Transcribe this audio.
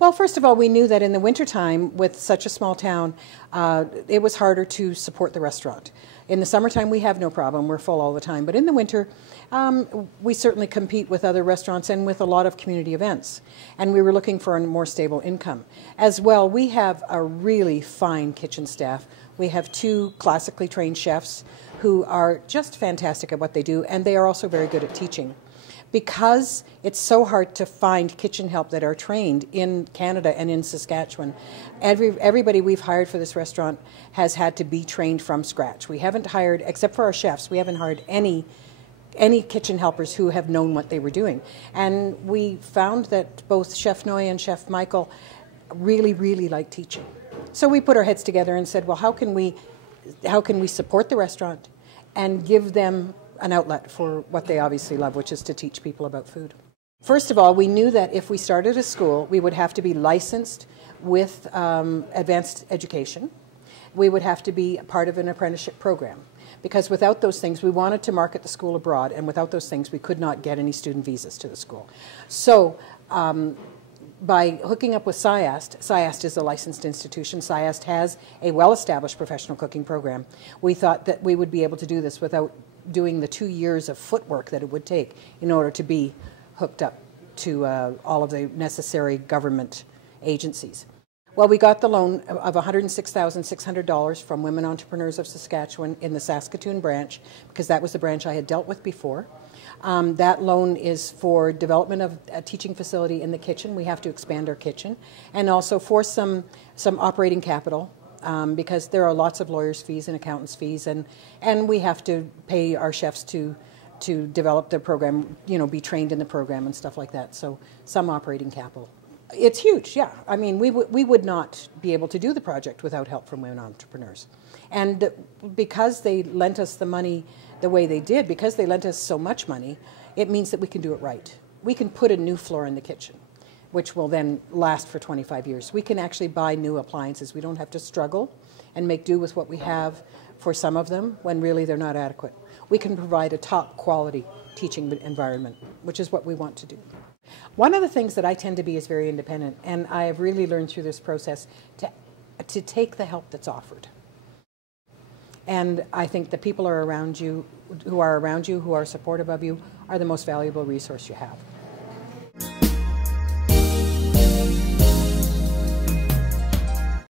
Well, first of all, we knew that in the wintertime, with such a small town, it was harder to support the restaurant. In the summertime, we have no problem. We're full all the time. But in the winter, we certainly compete with other restaurants and with a lot of community events. And we were looking for a more stable income. As well, we have a really fine kitchen staff. We have 2 classically trained chefs who are just fantastic at what they do, and they are also very good at teaching. Because it's so hard to find kitchen help that are trained in Canada and in Saskatchewan, everybody we've hired for this restaurant has had to be trained from scratch. We haven't hired, except for our chefs, we haven't hired any kitchen helpers who have known what they were doing. And we found that both Chef Noy and Chef Michael really like teaching. So we put our heads together and said, well, how can we support the restaurant and give them an outlet for what they obviously love, which is to teach people about food. First of all, we knew that if we started a school, we would have to be licensed with advanced education. We would have to be part of an apprenticeship program. Because without those things, we wanted to market the school abroad, and without those things, we could not get any student visas to the school. So by hooking up with SIAST, SIAST is a licensed institution. SIAST has a well-established professional cooking program. We thought that we would be able to do this without doing the 2 years of footwork that it would take in order to be hooked up to all of the necessary government agencies. Well, we got the loan of $106,600 from Women Entrepreneurs of Saskatchewan in the Saskatoon branch, because that was the branch I had dealt with before. That loan is for development of a teaching facility in the kitchen. We have to expand our kitchen, and also for some operating capital. Because there are lots of lawyers' fees and accountants' fees, and we have to pay our chefs to develop their program, be trained in the program and stuff like that. So some operating capital. It's huge, yeah. I mean, we would not be able to do the project without help from Women Entrepreneurs. And because they lent us the money the way they did, because they lent us so much money, it means that we can do it right. We can put a new floor in the kitchen, which will then last for 25 years. We can actually buy new appliances. We don't have to struggle and make do with what we have for some of them when really they're not adequate. We can provide a top quality teaching environment, which is what we want to do. One of the things that I tend to be is very independent, and I have really learned through this process to take the help that's offered. And I think the people who are around you, who are supportive of you, are the most valuable resource you have.